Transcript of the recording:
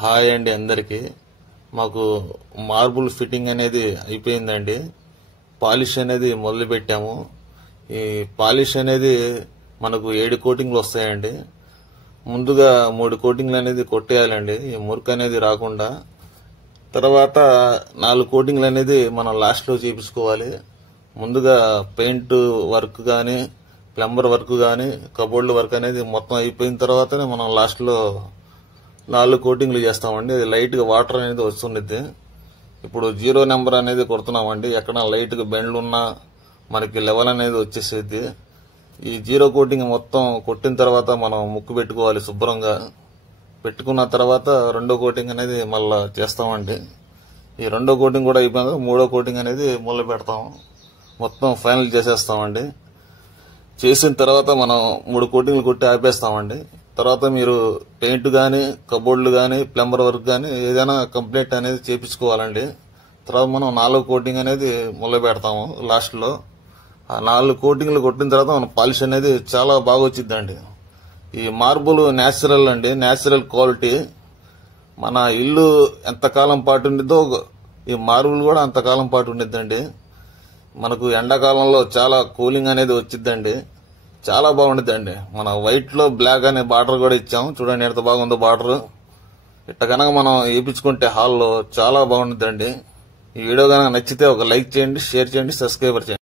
Hi అండి అందరికి. మాకు మార్బుల్ ఫిట్టింగ్ అనేది అయిపోయిందండి. పాలిష్ అనేది మొదలు పెట్టాము. ఈ పాలిష్ అనేది మనకు 7 కోటింగ్లు వస్తాయండి. ముందుగా 3 కోటింగ్లు అనేది కొట్టేయాలండి, ఈ మురికి అనేది రాకుండా. తర్వాత 4 కోటింగ్లు అనేది మనం లాస్ట్ లో చేపించుకోవాలి. ముందుగా పెయింట్ వర్క్ గాని, ప్లంబర్ వర్క్ గాని, కబోర్డ్ వర్క్ అనేది మొత్తం అయిపోయిన తర్వాతనే మనం లాస్ట్ లో 4 కోటింగ్లు చేస్తామండి. అది లైట్ గా వాటర్ అనేది వస్తుంది. ఇప్పుడు 0 నెంబర్ అనేది కొడుతున్నామండి. ఎక్కడ లైట్ గా బెండ్లు ఉన్నా మనకి లెవెల్ అనేది వచ్చేసేది. ఈ 0 కోటింగ్ మొత్తం కొట్టిన తర్వాత మనం ముక్కు పెట్టుకోవాలి శుభ్రంగా. పెట్టుకున్న తర్వాత 2వ కోటింగ్ అనేది మళ్ళా చేస్తామండి. ఈ 2వ కోటింగ్ కూడా అయిపోయింది. 3వ కోటింగ్ అనేది మొదలు పెడతాం. మొత్తం ఫైనల్ చేసేస్తామండి. చేసిన తర్వాత మనం 3 కోటింగ్లు కొట్టి ఆపేస్తామండి. తర్వాత మీరు పెయింట్ గాని, కబోర్డ్లు గాని, ప్లంబర్ వర్క్ గాని ఏదైనా కంప్లీట్ అనేది చేపించుకోవాలండి. తర్వాత మనం 4వ కోటింగ్ అనేది మొదలు పెడతాము లాస్ట్ లో. ఆ 4 కోటింగ్లు కొట్టిన తర్వాత మన పాలిష్ అనేది చాలా బాగా వచ్చిందండి. ఈ మార్బుల్ నేచురల్ అండి, నేచురల్ క్వాలిటీ. మన ఇల్లు ఎంతకాలం పాటు ఉండిద్దో ఈ మార్బుల్ కూడా అంతకాలం పాటు ఉండిద్దండి. మనకు ఎండాకాలంలో చాలా కూలింగ్ అనేది వచ్చిద్దండి. చాలా బాగుండిద్దండి. మన వైట్ లో బ్లాక్ అనే బార్డర్ కూడా ఇచ్చాం. చూడండి ఎంత బాగుందో బార్డర్. ఇట్ట కనుక మనం వేయించుకుంటే హాల్లో చాలా బాగుండిద్దండి. ఈ వీడియో కనుక నచ్చితే ఒక లైక్ చేయండి, షేర్ చేయండి, సబ్స్క్రైబర్ చేయండి.